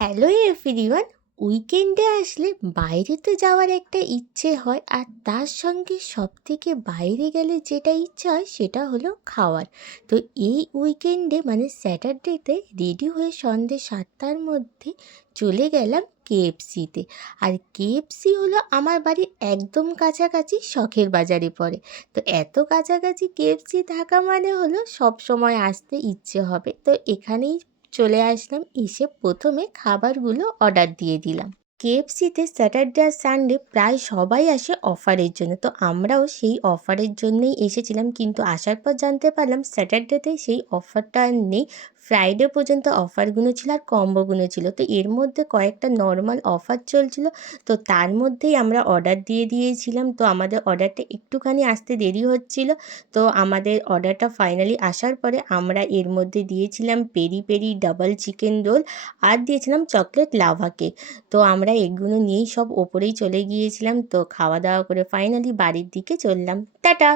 Hello everyone. উইকেন্ডে আসলে বাইরেতে যাওয়ার একটা ইচ্ছে হয়, আর তার সঙ্গে সবথেকে বাইরে গেলে যেটা ইচ্ছে হয় সেটা হলো খাওয়ার। তো এই উইকেন্ডে মানে স্যাটারডেতে রেডি হয়ে সন্ধ্যে 7টার মধ্যে চলে গেলাম কেএফসিতে। আর কেএফসি হলো আমার বাড়ির একদম কাছাকাছি, শখের বাজারে পড়ে। তো এত কাছাকাছি কেএফসি থাকা মানে হলো সব সময় আসতে ইচ্ছে হবে। তো এখানেই চলে আসলাম, এসে প্রথমে খাবারগুলো অর্ডার দিয়ে দিলাম। কেএফসিতে স্যাটারডে আর সানডে প্রায় সবাই আসে অফারের জন্য, তো আমরাও সেই অফারের জন্যই এসেছিলাম। কিন্তু আসার পর জানতে পারলাম স্যাটারডেতে সেই অফারটা আর নেই। ফ্রাইডে পর্যন্ত অফারগুলো ছিল আর কম্বোগুলো ছিল। তো এর মধ্যে কয়েকটা নর্মাল অফার চলছিল, তো তার মধ্যেই আমরা অর্ডার দিয়ে দিয়েছিলাম। তো আমাদের অর্ডারটা একটুখানি আসতে দেরি হচ্ছিল। তো আমাদের অর্ডারটা ফাইনালি আসার পরে আমরা এর মধ্যে দিয়েছিলাম peri peri double chicken roll, আর দিয়েছিলাম চকলেট লাভা কেক। তো আমরা এগুলো নিয়েই সব ওপরেই চলে গিয়েছিলাম। তো খাওয়া দাওয়া করে ফাইনালি বাড়ির দিকে চললাম। টাটা।